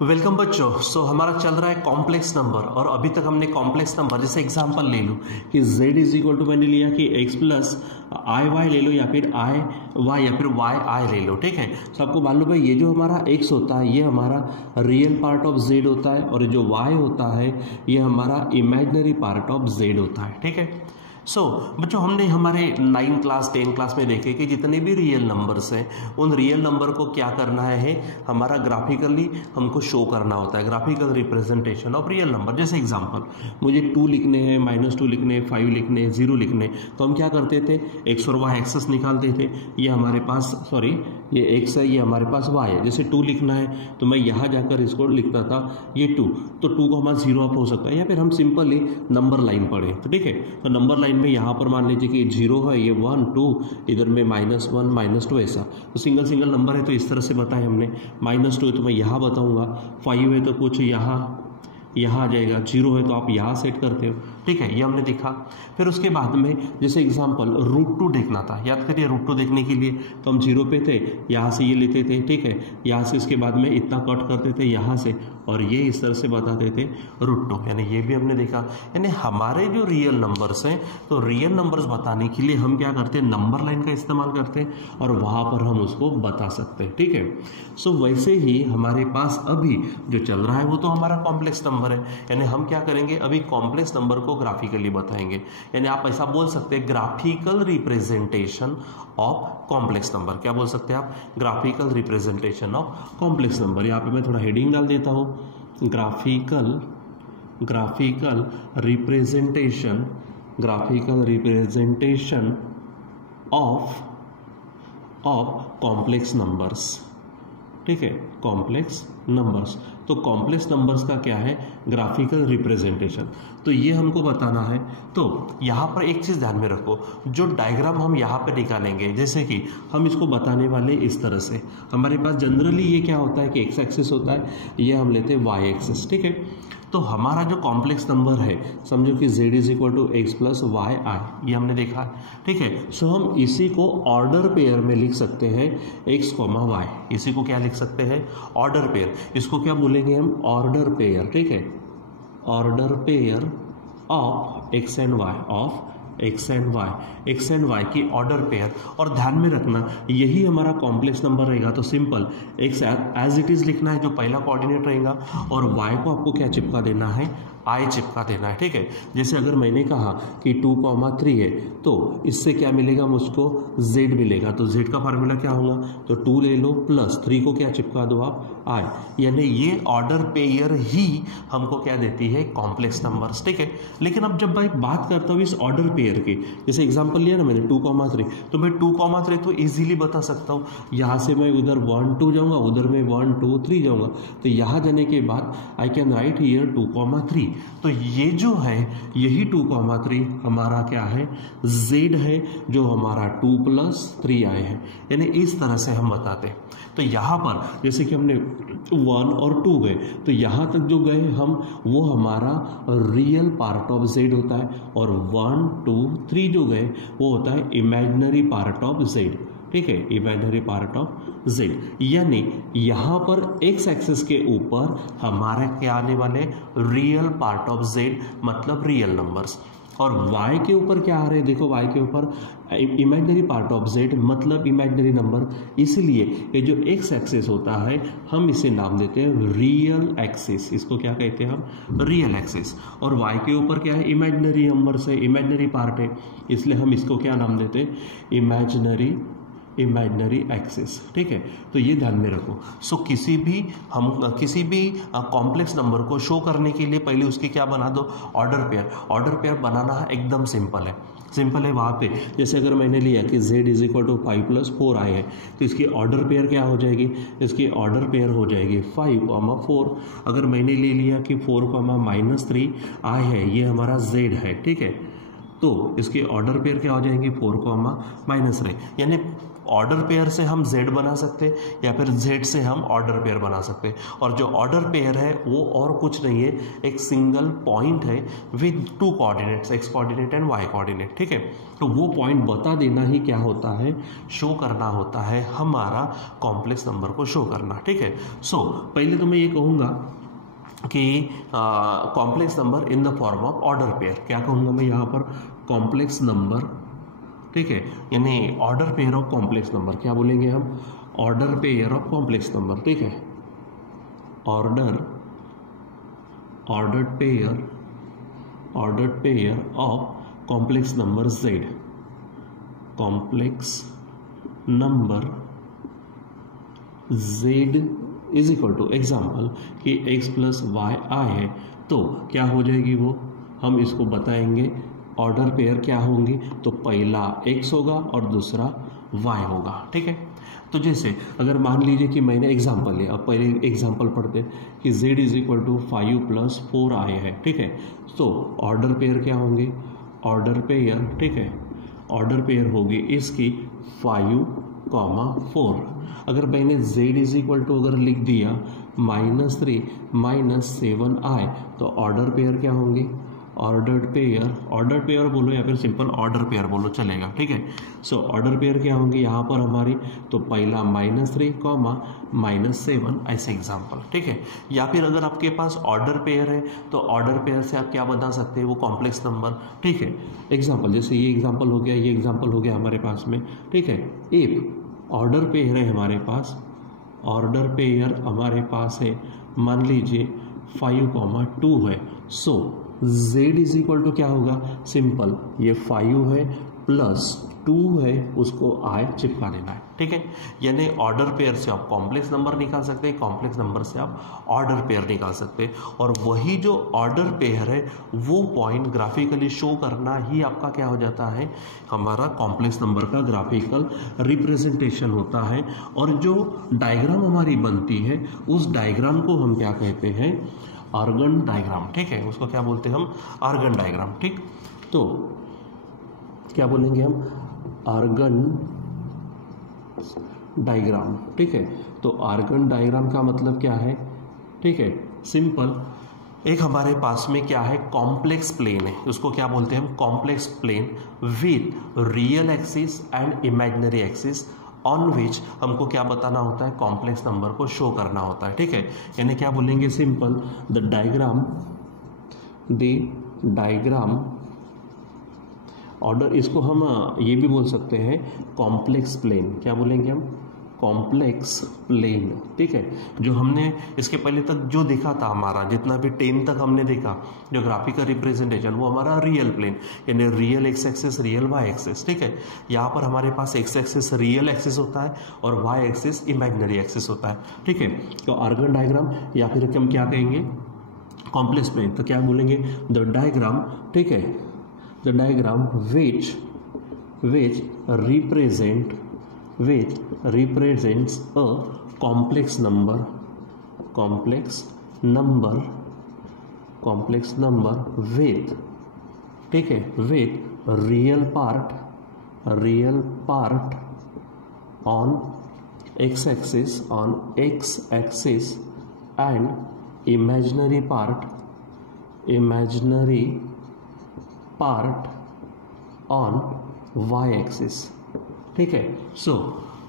Welcome बच्चों। हमारा चल रहा है कॉम्प्लेक्स नंबर और अभी तक हमने कॉम्प्लेक्स नंबर जैसे एग्जांपल ले लो कि z इज इक्वल टू मैंने लिया कि x प्लस आई वाई ले लो या फिर आई वाई या फिर वाई आई ले लो। ठीक है, तो आपको मालूम है ये जो हमारा x होता है ये हमारा रियल पार्ट ऑफ z होता है और जो y होता है ये हमारा इमेजिनरी पार्ट ऑफ z होता है। ठीक है, बच्चों हमने हमारे 9 क्लास 10 क्लास में देखे कि जितने भी रियल नंबर्स हैं उन रियल नंबर को क्या करना है, हमारा ग्राफिकली हमको शो करना होता है, graphical representation of real number. जैसे एग्जांपल मुझे 2 लिखने हैं, -2 लिखने हैं, 5 लिखने हैं, 0 लिखने, तो हम क्या करते थे, x और y एक्सेस निकालते थे। ये हमारे पास ये x है, ये हमारे पास y है। जैसे 2 लिखना है तो मैं यहाँ जाकर इसको लिखता था ये 2, तो 2 को हमारा 0 अप हो सकता है या फिर हम सिंपली नंबर लाइन पढ़े। तो ठीक है, तो नंबर लाइन में यहाँ पर मान लीजिए कि 0 है, ये 1 2, इधर में -1 -2 ऐसा, तो सिंगल सिंगल नंबर है तो इस तरह से बताए हमने। -2 है तो मैं यहाँ बताऊँगा, 5 है तो कुछ यहाँ आ जाएगा, 0 है तो आप यहाँ सेट करते हो। ठीक है, ये हमने देखा। फिर उसके बाद में जैसे एग्जांपल √2 देखना था, याद करिए √2 देखने के लिए तो हम 0 पे थे, यहाँ से ये लेते थे। ठीक है, यहाँ से इसके बाद में इतना कट करते थे यहाँ से और ये इस तरह से बताते थे √2, यानी ये भी हमने देखा। यानी हमारे जो रियल नंबर्स हैं तो रियल नंबर्स बताने के लिए हम क्या करते हैं, नंबर लाइन का इस्तेमाल करते हैं और वहाँ पर हम उसको बता सकते हैं। ठीक है, वैसे ही हमारे पास अभी जो चल रहा है वो तो हमारा कॉम्प्लेक्स नंबर है, यानी हम क्या करेंगे, अभी कॉम्प्लेक्स नंबर को ग्राफिकली बताएंगे। यानी आप ऐसा बोल सकते हैं graphical representation of complex number. क्या बोल सकते हैं आप, graphical representation of complex number. यहाँ पे मैं थोड़ा हेडिंग डाल देता हूँ, graphical representation of complex numbers. ठीक है, कॉम्प्लेक्स नंबर्स, तो कॉम्प्लेक्स नंबर्स का क्या है, ग्राफिकल रिप्रेजेंटेशन। तो ये हमको बताना है। तो यहाँ पर एक चीज़ ध्यान में रखो, जो डायग्राम हम यहाँ पे निकालेंगे, जैसे कि हम इसको बताने वाले इस तरह से, हमारे पास जनरली ये क्या होता है कि x एक्सिस होता है, ये हम लेते हैं y एक्सिस। ठीक है, तो हमारा जो कॉम्प्लेक्स नंबर है समझो कि z is equal to x plus Y I, ये हमने देखा है। ठीक है, हम इसी को ऑर्डर पेयर में लिख सकते हैं x, y, इसी को क्या लिख सकते हैं, ऑर्डर पेयर। इसको क्या बोलेंगे हम, ऑर्डर पेयर। ठीक है, order pair of x and y की ऑर्डर पेयर। और ध्यान में रखना यही हमारा कॉम्प्लेक्स नंबर रहेगा, तो simple x as it is लिखना है जो पहला कोऑर्डिनेट रहेगा और y को आपको क्या चिपका देना है, आई चिपका देना है। ठीक है, जैसे अगर मैंने कहा कि 2,3 है तो इससे क्या मिलेगा, मुझको z मिलेगा, तो z का फार्मूला क्या होगा, तो 2 ले लो प्लस 3 को क्या चिपका दो आप, आई। यानी ये ऑर्डर पेयर ही हमको क्या देती है, कॉम्प्लेक्स नंबर्स। ठीक है, लेकिन अब जब मैं बात करता हूँ इस ऑर्डर पेयर की, जैसे एग्जांपल लिया ना मैंने 2,3, तो मैं 2,3 तो इजीली बता सकता हूँ। यहाँ से मैं उधर 1 2 जाऊँगा, उधर मैं 1 2 3 जाऊँगा, तो यहाँ जाने के बाद आई कैन राइट हियर 2,3। तो ये जो है यही 2,3 हमारा क्या है, z है, जो हमारा 2 प्लस 3 आए हैं। यानी इस तरह से हम बताते हैं। तो यहाँ पर जैसे कि हमने 1 और 2 गए, तो यहाँ तक जो गए हम, वो हमारा रियल पार्ट ऑफ z होता है, और 1 2 3 जो गए वो होता है इमेजिनरी पार्ट ऑफ z। ठीक है, इमेजिनरी पार्ट ऑफ z। यानी यहाँ पर x एक्सिस के ऊपर हमारा क्या आने वाले, रियल पार्ट ऑफ z, मतलब रियल नंबर्स, और y के ऊपर क्या आ रहे हैं, देखो y के ऊपर इमेजिनरी पार्ट ऑफ z, मतलब इमेजिनरी नंबर। इसलिए ये जो x एक्सिस होता है हम इसे नाम देते हैं रियल एक्सिस। इसको क्या कहते हैं हम, रियल एक्सिस। और y के ऊपर क्या है, इमेजिनरी नंबर्स है, इमेजिनरी पार्ट है, इसलिए हम इसको क्या नाम देते हैं, इमेजिनरी एक्सिस। ठीक है, तो ये ध्यान में रखो। किसी भी कॉम्प्लेक्स नंबर को शो करने के लिए पहले उसकी क्या बना दो, ऑर्डर पेयर बनाना एकदम सिंपल है वहाँ पे। जैसे अगर मैंने लिया कि z is equal to 5 plus 4 i है, तो इसकी ऑर्डर पेयर क्या हो जाएगी, इसकी ऑर्डर पेयर हो जाएगी 5, 4। अगर मैंने ले लिया कि 4, -3 आई है, ये हमारा z है। ठीक है, तो इसकी ऑर्डर पेयर क्या हो जाएंगी, 4, -3। यानी ऑर्डर पेयर से हम z बना सकते हैं या फिर z से हम ऑर्डर पेयर बना सकते हैं। और जो ऑर्डर पेयर है वो और कुछ नहीं है, एक सिंगल पॉइंट है with two coordinates, x coordinate and y coordinate. ठीक है, तो वो पॉइंट बता देना ही क्या होता है, शो करना होता है, हमारा कॉम्प्लेक्स नंबर को शो करना। ठीक है, सो पहले तो मैं ये कहूँगा कि complex number in the form of order pair. क्या कहूँगा मैं यहाँ पर, कॉम्प्लेक्स नंबर, ठीक है, यानी order pair of complex number. क्या बोलेंगे हम, order pair of complex number. ठीक है, order pair of complex number z, complex number z is equal to example कि x प्लस वाई आई है, तो क्या हो जाएगी वो, हम इसको बताएंगे ऑर्डर पेयर क्या होंगी, तो पहला x होगा और दूसरा y होगा। ठीक है, तो जैसे अगर मान लीजिए कि मैंने एग्जाम्पल लिया, अब पहले एग्जाम्पल पढ़ते कि z is equal to 5 + 4i है। ठीक है, तो ऑर्डर पेयर क्या होंगे, ऑर्डर पेयर, ठीक है, ऑर्डर पेयर होगी इसकी 5, 4। अगर मैंने z इज इक्वल टू अगर लिख दिया -3 - 7i, तो ऑर्डर पेयर क्या होंगे, ऑर्डर पेयर बोलो या फिर सिंपल ऑर्डर पेयर बोलो चलेगा। ठीक है, सो ऑर्डर पेयर क्या होंगे यहाँ पर हमारी, तो पहला -3, -7 ऐसे एग्जाम्पल। ठीक है, या फिर अगर आपके पास ऑर्डर पेयर है तो ऑर्डर पेयर से आप क्या बता सकते हैं, वो कॉम्प्लेक्स नंबर। ठीक है, एग्जाम्पल जैसे ये एग्जाम्पल हो गया, ये एग्जाम्पल हो गया हमारे पास में। ठीक है, एक ऑर्डर पेयर है हमारे पास, ऑर्डर पेयर हमारे पास है, मान लीजिए 5, 2 है। सो z इज इक्वल टू क्या होगा, सिंपल ये 5 है प्लस 2 है, उसको i चिपका देना है। ठीक है, यानी ऑर्डर पेयर से आप कॉम्प्लेक्स नंबर निकाल सकते हैं, कॉम्प्लेक्स नंबर से आप ऑर्डर पेयर निकाल सकते हैं, और वही जो ऑर्डर पेयर है वो पॉइंट ग्राफिकली शो करना ही आपका क्या हो जाता है, हमारा कॉम्प्लेक्स नंबर का ग्राफिकल रिप्रेजेंटेशन होता है। और जो डायग्राम हमारी बनती है उस डायग्राम को हम क्या कहते हैं, आर्गन डायग्राम। ठीक है, उसको क्या बोलते हैं हम, आर्गन डायग्राम। ठीक, तो क्या बोलेंगे हम, आर्गन डायग्राम। ठीक है, तो आर्गन डायग्राम का मतलब क्या है, ठीक है, सिंपल एक हमारे पास में क्या है, कॉम्प्लेक्स प्लेन है, उसको क्या बोलते हैं हम, complex plane with real axis and imaginary axis on which हमको क्या बताना होता है, कॉम्प्लेक्स नंबर को शो करना होता है। ठीक है, यानी क्या बोलेंगे, सिंपल द डायग्राम ऑर्डर, इसको हम ये भी बोल सकते हैं कॉम्प्लेक्स प्लेन। क्या बोलेंगे हम, कॉम्प्लेक्स प्लेन। ठीक है, जो हमने इसके पहले तक जो देखा था, हमारा जितना भी 10 तक हमने देखा जो ग्राफिकल रिप्रेजेंटेशन, वो हमारा रियल प्लेन, यानी real x axis, real y axis. ठीक है, यहाँ पर हमारे पास एक्स एक्सिस रियल एक्सिस होता है और वाई एक्सिस इमेजिनरी एक्सिस होता है। ठीक है, तो आर्गन डायग्राम या फिर हम क्या कहेंगे, कॉम्प्लेक्स प्लेन, तो क्या बोलेंगे, द डायग्राम। ठीक है, the diagram which represents a complex number with, ठीक है, with real part on x axis and imaginary part on y axis. ठीक है, सो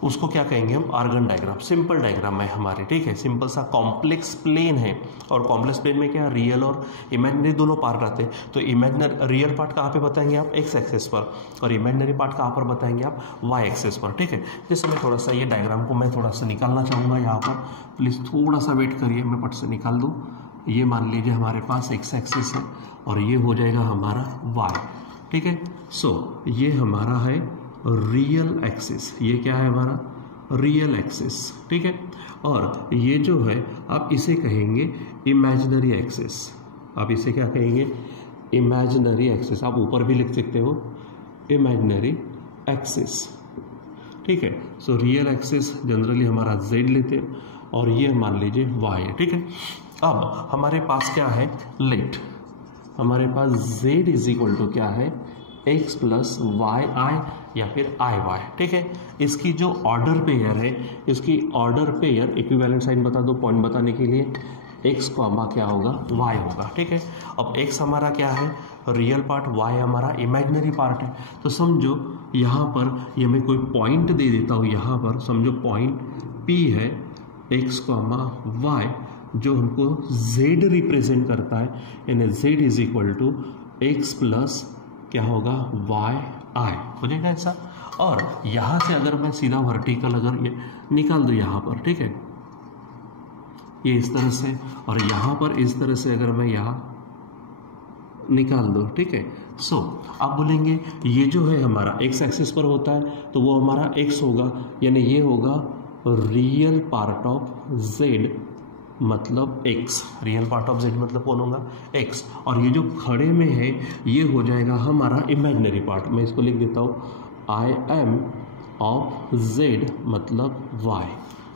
उसको क्या कहेंगे हम, आर्गन डायग्राम। सिंपल डायग्राम है हमारे। ठीक है, सिंपल सा कॉम्प्लेक्स प्लेन है, और कॉम्प्लेक्स प्लेन में क्या, रियल और इमेजिनरी दोनों पार्ट रहते हैं। तो इमेजिनरी रियल पार्ट कहाँ पे बताएंगे आप, एक्स एक्सिस पर, और इमेजिनरी पार्ट कहाँ पर बताएंगे आप, वाई एक्सिस पर। ठीक है, जैसे मैं थोड़ा सा ये डायग्राम को मैं थोड़ा सा निकालना चाहूँगा यहाँ पर, प्लीज़ थोड़ा सा वेट करिए, मैं पट से निकाल दूँ। ये मान लीजिए हमारे पास एक्स एक्सिस है और ये हो जाएगा हमारा वाई। ठीक है, सो ये हमारा है रियल एक्सिस, ये क्या है हमारा रियल एक्सिस। ठीक है, और ये जो है आप इसे कहेंगे इमेजिनरी एक्सिस। आप इसे क्या कहेंगे, इमेजिनरी एक्सिस। आप ऊपर भी लिख सकते हो इमेजिनरी एक्सिस। ठीक है, सो रियल एक्सिस जनरली हमारा जेड लेते हैं और ये मान लीजिए वाई है। ठीक है, अब हमारे पास क्या है, लेट हमारे पास z इज इक्वल टू क्या है, x प्लस वाई आई, या फिर आई वाई, ठीक है। इसकी जो ऑर्डर पेयर है, इसकी ऑर्डर पेयर इक्विवेलेंट साइन बता दो पॉइंट बताने के लिए, x कॉमा क्या होगा y होगा, ठीक है। अब x हमारा क्या है रियल पार्ट, y हमारा इमेजिनरी पार्ट है। तो समझो यहाँ पर ये मैं कोई पॉइंट दे देता हूँ, यहाँ पर समझो पॉइंट P है x कॉमा y जो हमको z रिप्रेजेंट करता है, यानी z is equal to x plus क्या होगा वाई आई, हो जाएगा ऐसा। और यहाँ से अगर मैं सीधा वर्टिकल अगर ये निकाल दूँ यहाँ पर, ठीक है, ये इस तरह से, और यहाँ पर इस तरह से अगर मैं यहाँ निकाल दूँ, ठीक है। सो आप बोलेंगे ये जो है हमारा x एक्सिस पर होता है तो वो हमारा x होगा, यानी ये होगा रियल पार्ट ऑफ z मतलब x, real part of z मतलब कौन होगा x, और ये जो खड़े में है ये हो जाएगा हमारा इमेजिनरी पार्ट। मैं इसको लिख देता हूँ आई एम ऑफ z मतलब y,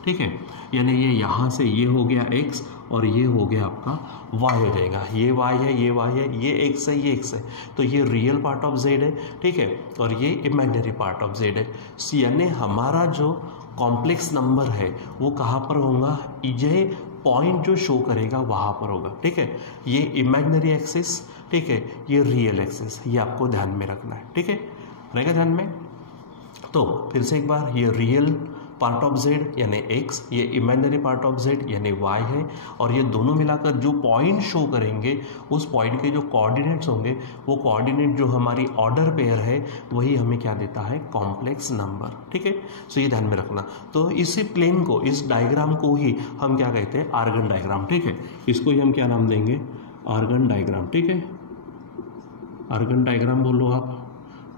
ठीक है। यानी ये यहाँ से ये हो गया x और ये हो गया आपका y हो जाएगा, ये y है, ये y है, ये x है, ये x है, तो ये रियल पार्ट ऑफ z है, ठीक है, और ये इमेजिनरी पार्ट ऑफ z है। यानी हमारा जो कॉम्प्लेक्स नंबर है वो कहाँ पर होगा, ये पॉइंट जो शो करेगा वहाँ पर होगा, ठीक है। ये इमेजिनरी एक्सिस, ठीक है, ये रियल एक्सिस, ये आपको ध्यान में रखना है, ठीक है, रहेगा ध्यान में। तो फिर से एक बार, ये रियल पार्ट ऑफ z यानी x, ये इमेजिनरी पार्ट ऑफ z यानी y है, और ये दोनों मिलाकर जो पॉइंट शो करेंगे उस पॉइंट के जो कोऑर्डिनेट्स होंगे वो कोऑर्डिनेट जो हमारी ऑर्डर पेयर है वही हमें क्या देता है कॉम्प्लेक्स नंबर, ठीक है। सो ये ध्यान में रखना। तो इसी प्लेन को, इस डायग्राम को ही हम क्या कहते हैं आर्गन डायग्राम, ठीक है। इसको ही हम क्या नाम देंगे आर्गन डायग्राम, ठीक है, आर्गन डायग्राम बोलो आप,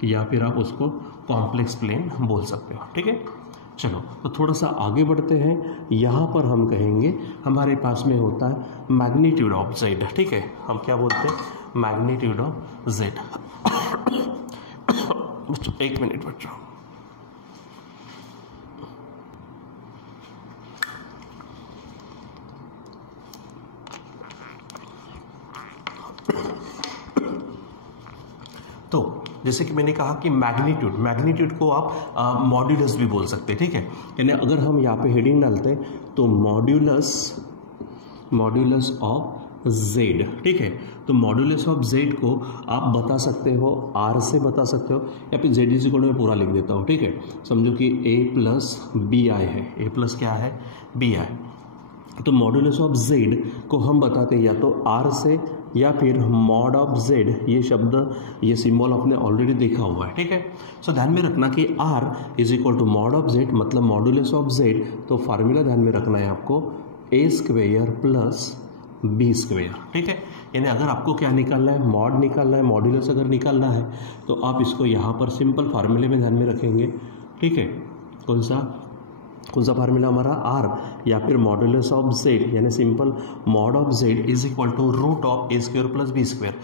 या फिर आप उसको कॉम्प्लेक्स प्लेन बोल सकते हो, ठीक है। चलो तो थोड़ा सा आगे बढ़ते हैं। यहाँ पर हम कहेंगे हमारे पास में होता है मैग्नीट्यूड ऑफ z, ठीक है, हम क्या बोलते हैं मैग्नीट्यूड ऑफ z। एक मिनट बच्चों, तो जैसे कि मैंने कहा कि मैग्नीट्यूड को आप मॉड्यूलस भी बोल सकते हैं, ठीक है। यानी अगर हम यहाँ पे हेडिंग डालते हैं तो मॉड्यूलस ऑफ z, ठीक है। तो मॉड्यूलस ऑफ z को आप बता सकते हो r से बता सकते हो, या फिर z इज इक्वल टू मैं पूरा लिख देता हूँ, ठीक है। समझो कि a प्लस बी आई है, a प्लस क्या है बी आई, तो मॉड्यूलस ऑफ z को हम बताते हैं या तो r से या फिर मॉड ऑफ z, ये शब्द ये सिंबल आपने ऑलरेडी देखा हुआ है, ठीक है। सो ध्यान में रखना कि r is equal to mod of z मतलब मॉड्यूलस ऑफ z, तो फार्मूला ध्यान में रखना है आपको a square plus b square, ठीक है। यानी अगर आपको क्या निकालना है मॉड निकालना है, मॉड्यूलस अगर निकालना है तो आप इसको यहाँ पर सिंपल फार्मूले में ध्यान में रखेंगे, ठीक है। कौन सा फार्मूला हमारा r, या फिर मॉड्यूलस ऑफ z यानी simple mod of z is equal to root of a square plus b square.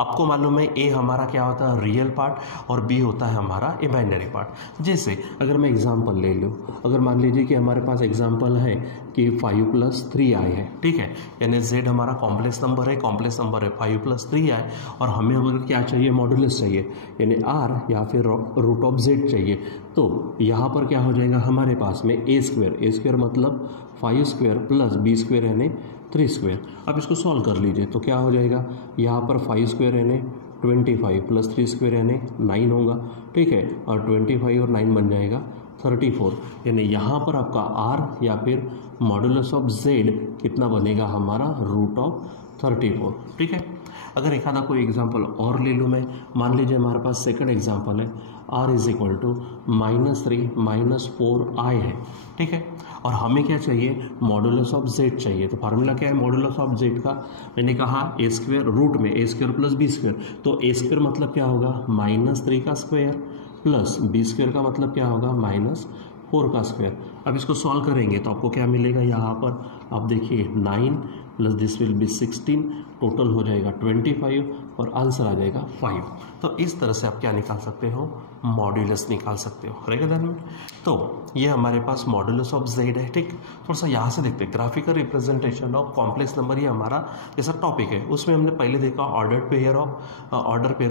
आपको मालूम है a हमारा क्या होता है रियल पार्ट और b होता है हमारा इमेजिनरी पार्ट। जैसे अगर मैं एग्जांपल ले लूँ, अगर मान लीजिए कि हमारे पास एग्जांपल है कि 5 + 3i है, ठीक है, यानी z हमारा कॉम्प्लेक्स नंबर है, 5 + 3i, और हमें अगर क्या चाहिए मॉड्यूलस चाहिए यानी r या फिर रूट ऑफ z चाहिए, तो यहाँ पर क्या हो जाएगा हमारे पास में a स्क्वायर मतलब 5 स्क्वायर प्लस बी स्क्वायर यानी 3 स्क्वायर। अब इसको सॉल्व कर लीजिए तो क्या हो जाएगा, यहाँ पर 5 स्क्वायर यानी 25 प्लस 3 स्क्वायर यानी 9 होगा, ठीक है, और 25 और 9 बन जाएगा 34। यानी यहाँ पर आपका r या फिर मॉड्यूलस ऑफ z कितना बनेगा हमारा रूट ऑफ 34, ठीक है। अगर एक आधा कोई एग्जांपल और ले लूँ मैं, मान लीजिए हमारे पास सेकंड एग्जांपल है r is equal to -3 - 4i है, ठीक है, और हमें क्या चाहिए मॉड्यूलस ऑफ z चाहिए। तो फार्मूला क्या है मॉड्यूलस ऑफ z का, मैंने कहा a स्क्वायर रूट में a square plus b square, तो a स्क्वायर मतलब क्या होगा -3 का स्क्वायर प्लस बी स्क्वायर का मतलब क्या होगा -4 का स्क्वायर। अब इसको सॉल्व करेंगे तो आपको क्या मिलेगा, यहाँ पर आप देखिए 9 plus this will be 16, total हो जाएगा 25 और आंसर आ जाएगा 5। तो इस तरह से आप क्या निकाल सकते हो, मॉड्यूलस निकाल सकते हो। रहेगा ध्यान में। तो ये हमारे पास मॉड्यूलस ऑफ जेड है। ठीक, थोड़ा सा यहाँ से देखते हैं, graphical representation of complex number, ये हमारा जैसा टॉपिक है। उसमें हमने पहले देखा order pair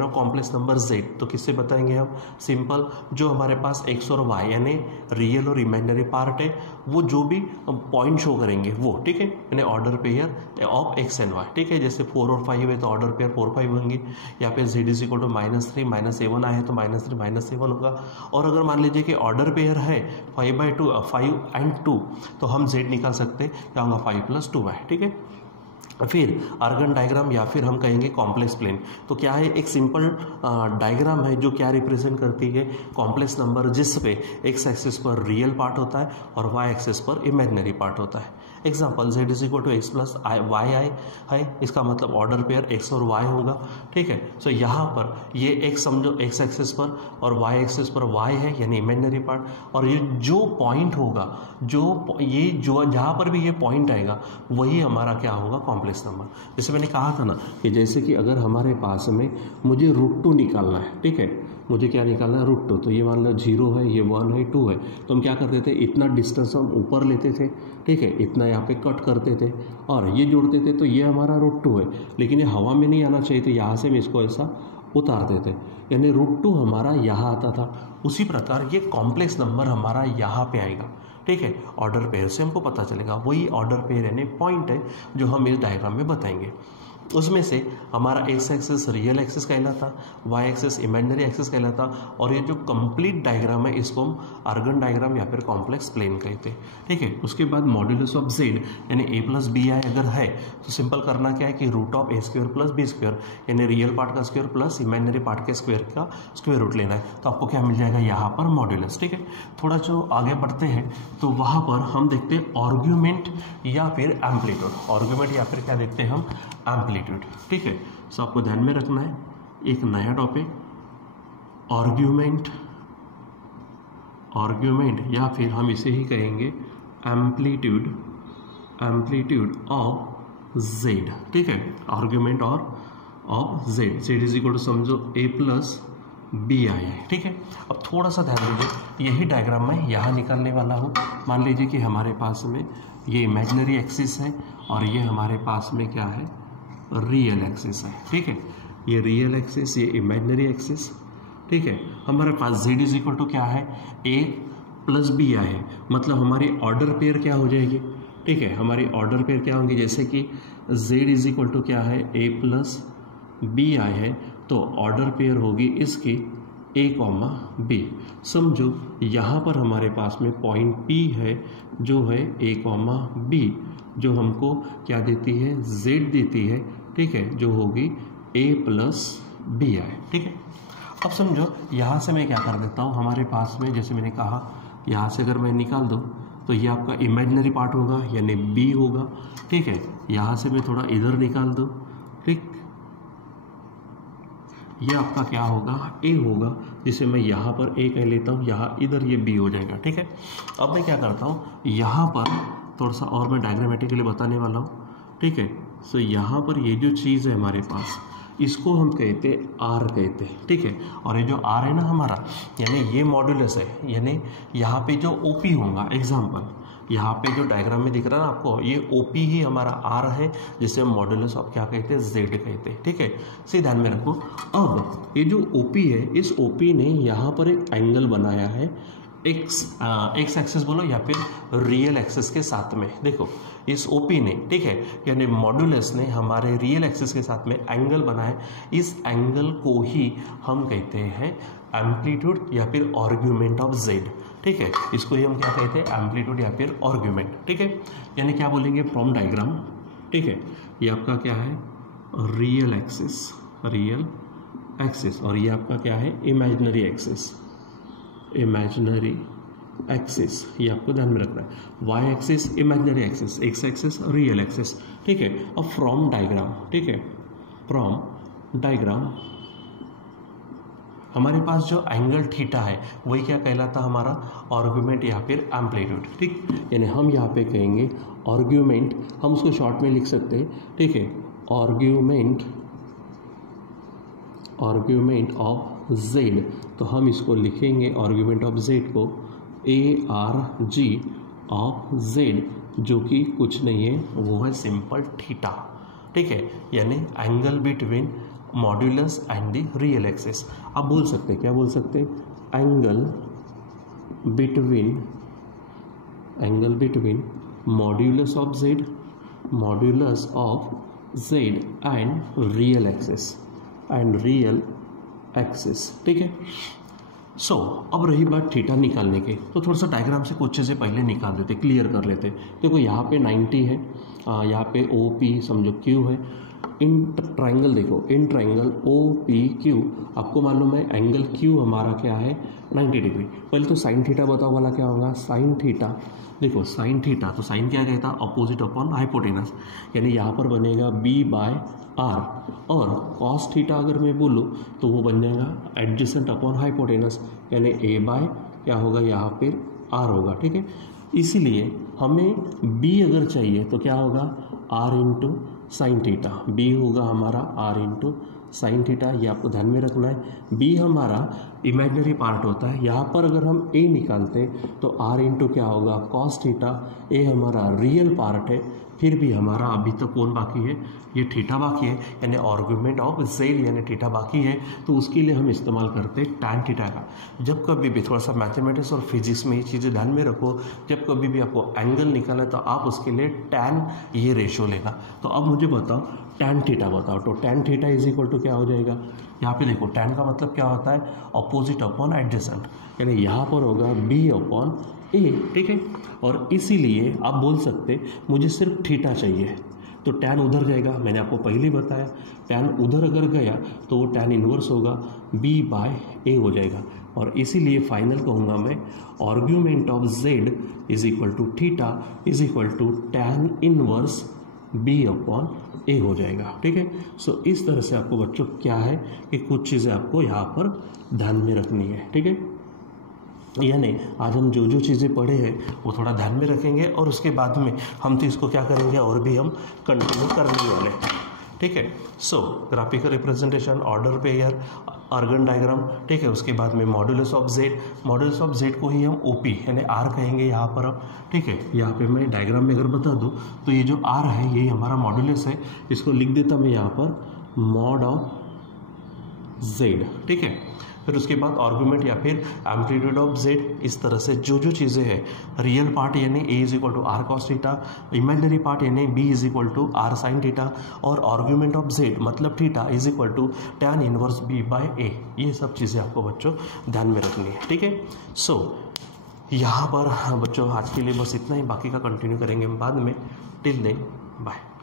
of complex number Z. तो किससे बताएंगे हम, सिंपल, जो हमारे पास एक्स और वाई यानी रियल और इमेजिनरी पार्ट है, वो जो भी पॉइंट शो करेंगे वो, ठीक है, यानी order pair of x and y. ठीक है, जैसे 4 और 5 है तो ऑर्डर पेयर 4 5 होंगे। यहाँ पे z इज इक्वल टू -3 -7 आए तो -3 -7 होगा। और अगर मान लीजिए कि ऑर्डर पेयर है 5 एंड 2, तो हम z निकाल सकते हैं, क्या होगा 5 + 2y। ठीक है, फिर आर्गन डायग्राम या फिर हम कहेंगे कॉम्प्लेक्स प्लेन। तो क्या है, एक सिंपल डायग्राम है जो क्या रिप्रेजेंट करती है, कॉम्प्लेक्स नंबर जिस पे एक्स एक्सिस पर रियल पार्ट होता है और वाई एक्सिस पर इमेजिनरी पार्ट होता है। Example z is equal to x plus Y i है, इसका मतलब ऑर्डर पेयर x और y होगा। ठीक है, सो यहाँ पर ये x समझो x एक्सिस पर और y एक्सिस पर y है यानी इमेजिनरी पार्ट, और ये जो पॉइंट होगा, जो जहाँ पर भी ये पॉइंट आएगा वही हमारा क्या होगा, कॉम्प्लेक्स नंबर। जैसे मैंने कहा था ना कि जैसे कि अगर हमारे पास में मुझे √2 निकालना है, ठीक है, मुझे क्या निकालना है, √2। तो ये मान लो 0 है, ये 1 है, 2 है, तो हम क्या करते थे, इतना डिस्टेंस हम ऊपर लेते थे, ठीक है, इतना यहाँ पे कट करते थे और ये जोड़ते थे, तो ये हमारा √2 है। लेकिन ये हवा में नहीं आना चाहिए, तो यहाँ से हम इसको ऐसा उतारते थे, यानी √2 हमारा यहाँ आता था। उसी प्रकार ये कॉम्प्लेक्स नंबर हमारा यहाँ पे आएगा। ठीक है, ऑर्डर पेयर से हमको पता चलेगा, वही ऑर्डर पेयर यानी पॉइंट है जो हम इस डायग्राम में बताएंगे। उसमें से हमारा एक्स एक्सिस रियल एक्सिस कहलाता, वाई एक्सिस इमेजिनरी एक्सिस कहलाता, और ये जो कंप्लीट डायग्राम है इसको हम आर्गन डायग्राम या फिर कॉम्प्लेक्स प्लेन कहते हैं। ठीक है, उसके बाद मॉड्यूलस ऑफ जेड यानी a + b i अगर है तो सिंपल करना क्या है कि √(a² + b² यानी रियल पार्ट का स्क्वायर प्लस इमेजिनरी पार्ट के स्क्वायर का स्क्वायर रूट लेना है। तो आपको क्या मिल जाएगा यहाँ पर, मॉड्यूलस। ठीक है, थोड़ा जो आगे बढ़ते हैं तो वहाँ पर हम देखते हैं आर्ग्यूमेंट या फिर एम्पलीट्यूड। आर्ग्यूमेंट या फिर क्या देखते हैं हम, एम्पलीट्यूड। ठीक है, सो आपको ध्यान में रखना है एक नया टॉपिक, आर्ग्यूमेंट या फिर हम इसे ही कहेंगे एम्पलीट्यूड ऑफ जेड। ठीक है, आर्ग्यूमेंट और of z is equal to समझो a + b i है। ठीक है, अब थोड़ा सा ध्यान दीजिए, यही डायग्राम मैं यहाँ निकालने वाला हूँ। मान लीजिए कि हमारे पास में ये इमेजिनरी एक्सिस है और ये हमारे पास में क्या है, रियल एक्सिस है। ठीक है, ये रियल एक्सिस, ये इमेजिनरी एक्सिस। ठीक है, हमारे पास z इज इक्वल टू क्या है, a + b i है, मतलब हमारी ऑर्डर पेयर क्या हो जाएगी। ठीक है, हमारी ऑर्डर पेयर क्या होंगी, जैसे कि z इज इक्वल टू क्या है, a + b i है, तो ऑर्डर पेयर होगी इसकी a, b। समझो यहाँ पर हमारे पास में पॉइंट P है जो है a, b, जो हमको क्या देती है, z देती है। ठीक है, जो होगी a + b i। ठीक है, अब समझो यहाँ से मैं क्या कर देता हूँ, हमारे पास में जैसे मैंने कहा यहाँ से अगर मैं निकाल दूँ तो ये आपका इमेजिनरी पार्ट होगा यानी b होगा। ठीक है, यहाँ से मैं थोड़ा इधर निकाल दूँ, ठीक, ये आपका क्या होगा, a होगा, जिसे मैं यहाँ पर a कह लेता हूँ, यहाँ इधर ये b हो जाएगा। ठीक है, अब मैं क्या करता हूँ, यहाँ पर थोड़ा सा और मैं डायग्रामेटिकली बताने वाला हूँ। ठीक है, सो यहाँ पर ये जो चीज़ है हमारे पास, इसको हम कहते हैं r कहते हैं। ठीक है, और ये जो r है ना हमारा, यानी ये मॉड्यूलस है, यानी यहाँ पे जो OP होगा, एग्जाम्पल यहाँ पे जो डायग्राम में दिख रहा है ना आपको, ये OP ही हमारा r है, जिसे हम मॉड्यूलस ऑफ क्या कहते हैं, z कहते हैं। ठीक है, इसे ध्यान में रखो। अब ये जो OP है, इस OP ने यहाँ पर एक एंगल बनाया है एक्स एक्सिस बोलो या फिर रियल एक्सिस के साथ में। देखो इस OP ने, ठीक है, यानी मॉड्यूलस ने हमारे रियल एक्सिस के साथ में एंगल बनाया। इस एंगल को ही हम कहते हैं एम्पलीट्यूड या फिर आर्ग्यूमेंट ऑफ जेड। ठीक है, इसको ही हम क्या कहते हैं, एम्पलीट्यूड या फिर आर्ग्यूमेंट। ठीक है, यानी क्या बोलेंगे, फ्रॉम डायग्राम। ठीक है, ये आपका क्या है, रियल एक्सिस, और ये आपका क्या है, इमेजिनरी एक्सिस, ये आपको ध्यान में रखना है। Y axis imaginary axis, x axis real axis. ठीक है, अब फ्रॉम डायग्राम, ठीक है, फ्रॉम डायग्राम हमारे पास जो एंगल थीटा है वही क्या कहलाता हमारा आर्गुमेंट या फिर एम्पलीट्यूड, ठीक। यानी हम यहाँ पे कहेंगे आर्गुमेंट, हम उसको शॉर्ट में लिख सकते हैं, ठीक है, आर्गुमेंट ऑफ जेड। तो हम इसको लिखेंगे आर्गुमेंट ऑफ जेड को ARG ऑफ जेड, जो कि कुछ नहीं है, वो है सिंपल थीटा, ठीक है, यानी angle between modulus and the real axis. आप बोल सकते हैं, क्या बोल सकते हैं, angle between modulus of Z and real axis, ठीक है। सो अब रही बात थीटा निकालने की, तो थोड़ा सा डायग्राम से कुछ चीज़ें पहले निकाल देते, क्लियर कर लेते। देखो यहाँ पे 90 है, यहाँ पे OP समझो Q है, इन ट्राइंगल देखो, इन ट्राइंगल OPQ, आपको मालूम है एंगल Q हमारा क्या है 90 डिग्री। पहले तो साइन थीटा बताओ वाला क्या होगा, साइन थीटा, देखो साइन थीटा, तो साइन क्या कहता है, अपोजिट अपॉन हाइपोटेनस, यानी यहाँ पर बनेगा B/R, और कॉस थीटा अगर मैं बोलूँ तो वो बन जाएगा एडजेसेंट अपॉन हाइपोटेनस, यानी A/ क्या होगा यहाँ पे R होगा, ठीक है। इसीलिए हमें B अगर चाहिए तो क्या होगा R into sine theta, B होगा हमारा R इंटू साइन थीटा, ये आपको ध्यान में रखना है। B हमारा इमेजिनरी पार्ट होता है, यहाँ पर अगर हम A निकालते हैं तो R इंटू क्या होगा कॉस थीटा, A हमारा रियल पार्ट है, फिर भी हमारा अभी तक कौन बाकी है, ये थीटा बाकी है, यानी आर्गुमेंट ऑफ जेड यानी थीटा बाकी है। तो उसके लिए हम इस्तेमाल करते हैं टैन थीटा का। जब कभी भी थोड़ा सा मैथमेटिक्स और फिजिक्स में ये चीज़ें ध्यान में रखो, जब कभी भी आपको एंगल निकालना है तो आप उसके लिए टैन ये रेशो लेना। तो अब मुझे बताओ टैन थीटा बताओ, तो tan theta is equal to क्या हो जाएगा, यहाँ पे देखो टैन का मतलब क्या होता है, अपोजिट अपॉन एडजेसेंट, यानी यहाँ पर होगा B/A, ठीक है। और इसीलिए आप बोल सकते मुझे सिर्फ थीटा चाहिए, तो टैन उधर जाएगा, मैंने आपको पहले बताया टैन उधर अगर गया तो वो टैन इन्वर्स होगा B/A हो जाएगा। और इसीलिए फाइनल कहूँगा मैं argument of Z is equal to theta is equal to tan inverse B/A हो जाएगा, ठीक है। सो इस तरह से आपको बच्चों क्या है कि कुछ चीज़ें आपको यहाँ पर ध्यान में रखनी है, ठीक है। यानी आज हम जो चीज़ें पढ़े हैं वो थोड़ा ध्यान में रखेंगे, और उसके बाद में हम तो इसको क्या करेंगे और भी हम कंटिन्यू करने वाले हैं, ठीक है। So graphical representation, order pair, Argand diagram, ठीक है। उसके बाद में मॉड्यूलस ऑफ जेड को ही हम OP यानी R कहेंगे यहाँ पर अब, ठीक है। यहाँ पे मैं डायग्राम में अगर बता दूँ तो ये जो R है ये हमारा मॉड्यूलस है, इसको लिख देता मैं यहाँ पर मॉड ऑफ जेड, ठीक है। फिर उसके बाद आर्गुमेंट या फिर एम्पलीट्यूड ऑफ जेड, इस तरह से जो चीज़ें हैं, रियल पार्ट यानी A is equal to R cos theta, imaginary part यानी B is equal to R sine theta, और आर्गुमेंट ऑफ जेड मतलब theta is equal to tan inverse B/A। ये सब चीज़ें आपको बच्चों ध्यान में रखनी है, ठीक है। सो यहाँ पर बच्चों आज के लिए बस इतना ही, बाकी का कंटिन्यू करेंगे हम बाद में। Till then bye.